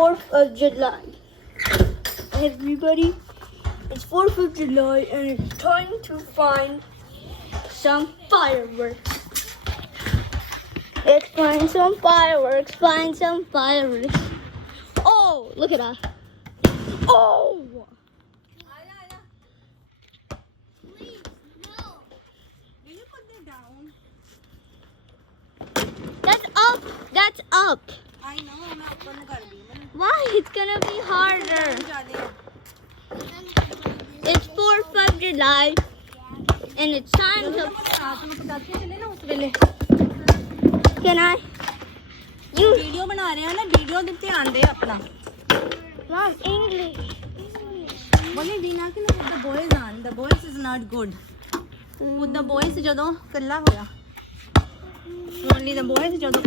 4th of July. Everybody, it's 4th of July and it's time to find some fireworks. Let's find some fireworks, Oh, look at that. Oh! Please, no. Will you put that down? That's up. I know, मैं ऊपर में कर दी मैंने Why? It's gonna be harder. ज़्यादा है It's 4th of July and it's time to... साथ में पटाखे चले ना उस वेले Can I? You... वीडियो बना रहे हैं ना वीडियो दे ध्यान दे अपना Mom, English. बोले दीना कि ना the boys on the boys is not good with the boys ਜਦੋਂ ਕੱਲਾ ਹੋਇਆ only the boys ਜਦੋਂ